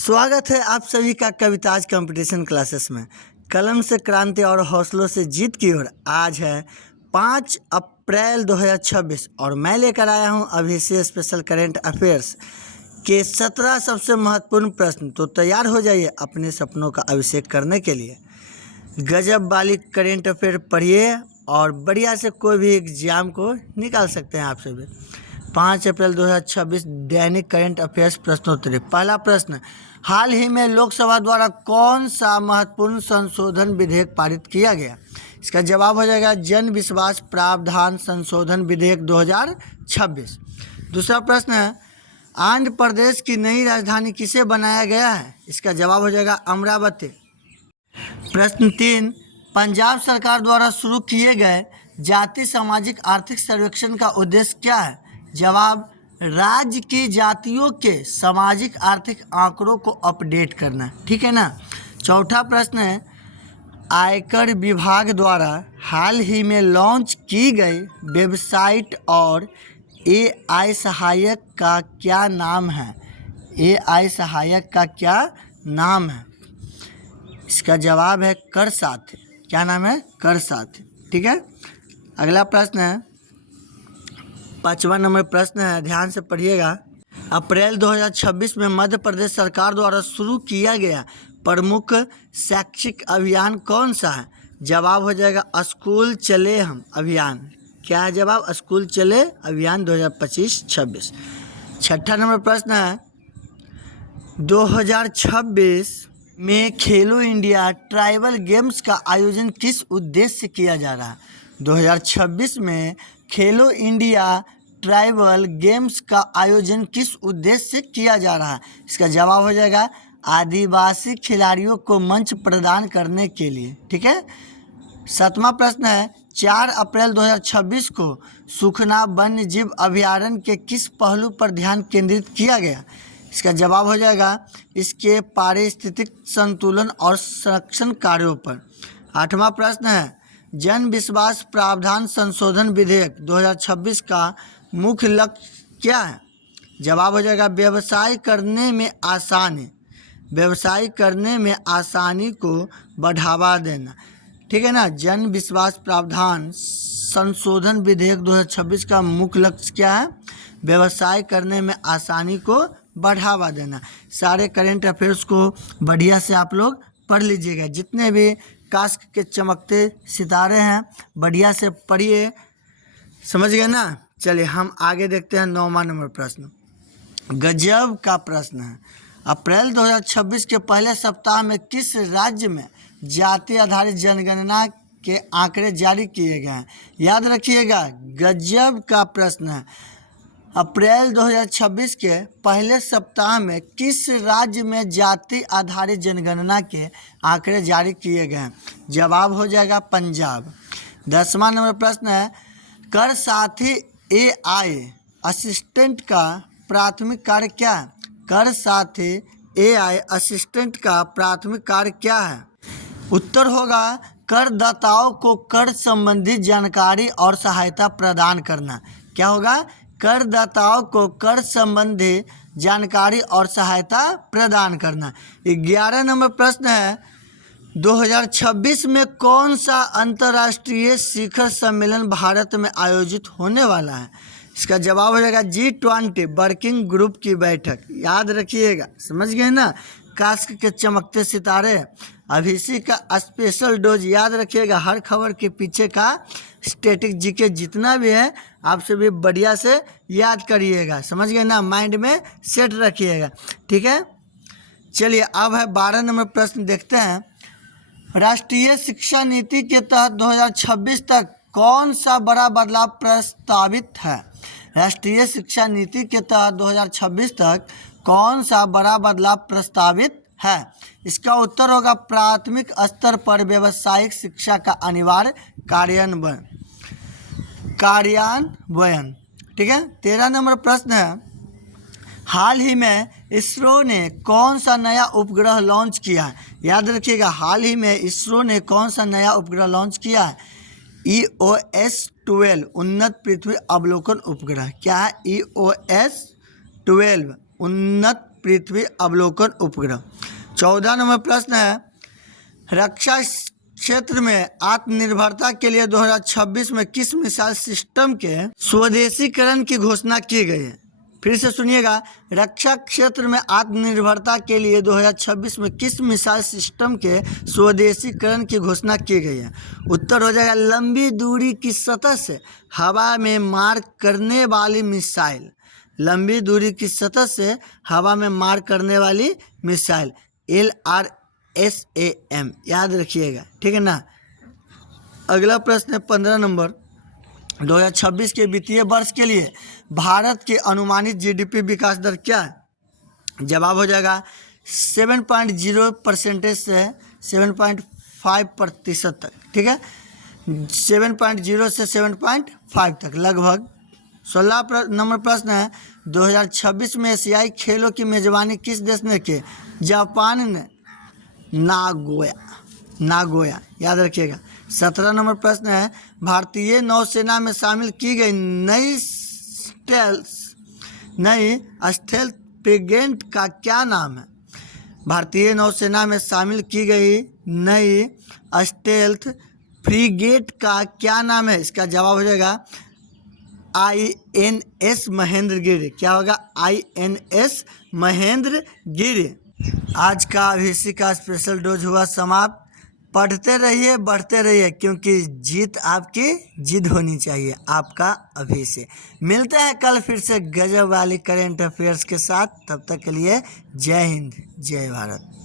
स्वागत है आप सभी का कविताज कंपटीशन क्लासेस में। कलम से क्रांति और हौसलों से जीत की ओर। आज है 5 अप्रैल 2026 और मैं लेकर आया हूं अभी से स्पेशल करेंट अफेयर्स के 17 सबसे महत्वपूर्ण प्रश्न। तो तैयार हो जाइए अपने सपनों का अभिषेक करने के लिए। गजब वाली करेंट अफेयर पढ़िए और बढ़िया से कोई भी एग्जाम को निकाल सकते हैं आप सभी। 5 अप्रैल 2026 दैनिक करेंट अफेयर्स प्रश्नोत्तरी। पहला प्रश्न, हाल ही में लोकसभा द्वारा कौन सा महत्वपूर्ण संशोधन विधेयक पारित किया गया? इसका जवाब हो जाएगा जन विश्वास प्रावधान संशोधन विधेयक 2026। दूसरा प्रश्न है, आंध्र प्रदेश की नई राजधानी किसे बनाया गया है? इसका जवाब हो जाएगा अमरावती। प्रश्न 3, पंजाब सरकार द्वारा शुरू किए गए जाति सामाजिक आर्थिक सर्वेक्षण का उद्देश्य क्या है? जवाब, राज्य की जातियों के सामाजिक आर्थिक आंकड़ों को अपडेट करना। ठीक है ना। चौथा प्रश्न है, आयकर विभाग द्वारा हाल ही में लॉन्च की गई वेबसाइट और एआई सहायक का क्या नाम है? एआई सहायक का क्या नाम है? इसका जवाब है कर साथी। क्या नाम है? कर साथी। ठीक है। अगला प्रश्न है 5वां नंबर प्रश्न है, ध्यान से पढ़िएगा। अप्रैल 2026 में मध्य प्रदेश सरकार द्वारा शुरू किया गया प्रमुख शैक्षिक अभियान कौन सा है? जवाब हो जाएगा स्कूल चले हम अभियान। क्या है जवाब? स्कूल चले अभियान 2025-26। छठा नंबर प्रश्न है, 2026 में खेलो इंडिया ट्राइबल गेम्स का आयोजन किस उद्देश्य से किया जा रहा है? 2026 में खेलो इंडिया ट्राइबल गेम्स का आयोजन किस उद्देश्य से किया जा रहा है? इसका जवाब हो जाएगा आदिवासी खिलाड़ियों को मंच प्रदान करने के लिए। ठीक है। 7वां प्रश्न है, 4 अप्रैल 2026 को सुखना वन्य जीव अभयारण्य के किस पहलू पर ध्यान केंद्रित किया गया? इसका जवाब हो जाएगा इसके पारिस्थितिक संतुलन और संरक्षण कार्यों पर। 8वां प्रश्न है, जन विश्वास प्रावधान संशोधन विधेयक 2026 का मुख्य लक्ष्य क्या है? जवाब हो जाएगा व्यवसाय करने में आसानी। व्यवसाय करने में आसानी को बढ़ावा देना। ठीक है ना। जन विश्वास प्रावधान संशोधन विधेयक 2026 का मुख्य लक्ष्य क्या है? व्यवसाय करने में आसानी को बढ़ावा देना। सारे करेंट अफेयर्स को बढ़िया से आप लोग पढ़ लीजिएगा। जितने भी कास्क के चमकते सितारे हैं बढ़िया से पढ़िए। समझ गए ना। चलिए हम आगे देखते हैं 9वां नंबर प्रश्न। गजब का प्रश्न है, अप्रैल 2026 के पहले सप्ताह में किस राज्य में जाति आधारित जनगणना के आंकड़े जारी किए गए हैं? याद रखिएगा गजब का प्रश्न है। अप्रैल 2026 के पहले सप्ताह में किस राज्य में जाति आधारित जनगणना के आंकड़े जारी किए गए हैं? जवाब हो जाएगा पंजाब। 10वां नंबर प्रश्न है, कर साथी एआई असिस्टेंट का प्राथमिक कार्य क्या है? कर साथी एआई असिस्टेंट का प्राथमिक कार्य क्या है? उत्तर होगा करदाताओं को कर संबंधी जानकारी और सहायता प्रदान करना। क्या होगा? करदाताओं को कर संबंधी जानकारी और सहायता प्रदान करना। 11 नंबर प्रश्न है, 2026 में कौन सा अंतर्राष्ट्रीय शिखर सम्मेलन भारत में आयोजित होने वाला है? इसका जवाब हो जाएगा G20 वर्किंग ग्रुप की बैठक। याद रखिएगा। समझ गए ना। कास्क के चमकते सितारे अभिषी का स्पेशल डोज। याद रखिएगा हर खबर के पीछे का स्टैटिक जीके जितना भी है आप सभी बढ़िया से याद करिएगा। समझ गए ना। माइंड में सेट रखिएगा। ठीक है। चलिए अब है 12 नंबर प्रश्न देखते हैं। राष्ट्रीय शिक्षा नीति के तहत 2026 तक कौन सा बड़ा बदलाव प्रस्तावित है? राष्ट्रीय शिक्षा नीति के तहत 2026 तक कौन सा बड़ा बदलाव प्रस्तावित है? इसका उत्तर होगा प्राथमिक स्तर पर व्यावसायिक शिक्षा का अनिवार्य कार्यान्वयन। ठीक है। 13 नंबर प्रश्न है, हाल ही में इसरो ने कौन सा नया उपग्रह लॉन्च किया है? याद रखिएगा हाल ही में इसरो ने कौन सा नया उपग्रह लॉन्च किया है? EOS-12 उन्नत पृथ्वी अवलोकन उपग्रह। क्या है? EOS-12 उन्नत पृथ्वी अवलोकन उपग्रह। 14 नंबर प्रश्न है, रक्षा क्षेत्र में आत्मनिर्भरता के लिए 2026 में किस मिसाइल सिस्टम के स्वदेशीकरण की घोषणा की गई है? फिर से सुनिएगा, रक्षा क्षेत्र में आत्मनिर्भरता के लिए 2026 में किस मिसाइल सिस्टम के स्वदेशीकरण की घोषणा की गई है? उत्तर हो जाएगा लंबी दूरी की सतह से हवा में मार करने वाली मिसाइल। लंबी दूरी की सतह से हवा में मार करने वाली मिसाइल LRSAM, याद रखिएगा, ठीक है ना। अगला प्रश्न है 15 नंबर, 2026 के वित्तीय वर्ष के लिए भारत के अनुमानित GDP विकास दर क्या है? जवाब हो जाएगा 7.0% से 7.5% तक, ठीक है, 7.0 से 7.5 तक लगभग। 16 नंबर प्रश्न है, 2026 में एशियाई खेलों की मेजबानी किस देश ने की? जापान ने। नागोया, याद रखिएगा। 17 नंबर प्रश्न है, भारतीय नौसेना में शामिल की गई नई स्टेल्थ फ्रिगेट का क्या नाम है? भारतीय नौसेना में शामिल की गई नई स्टेल्थ फ्रिगेट का क्या नाम है? इसका जवाब हो जाएगा INS महेंद्रगिरी। क्या होगा? INS महेंद्रगिरी। आज का अभिषेक का स्पेशल डोज हुआ समाप्त। पढ़ते रहिए, बढ़ते रहिए, क्योंकि जीत आपकी जिद होनी चाहिए। आपका अभिषेक। मिलते हैं कल फिर से गजब वाली करेंट अफेयर्स के साथ। तब तक के लिए जय हिंद, जय भारत।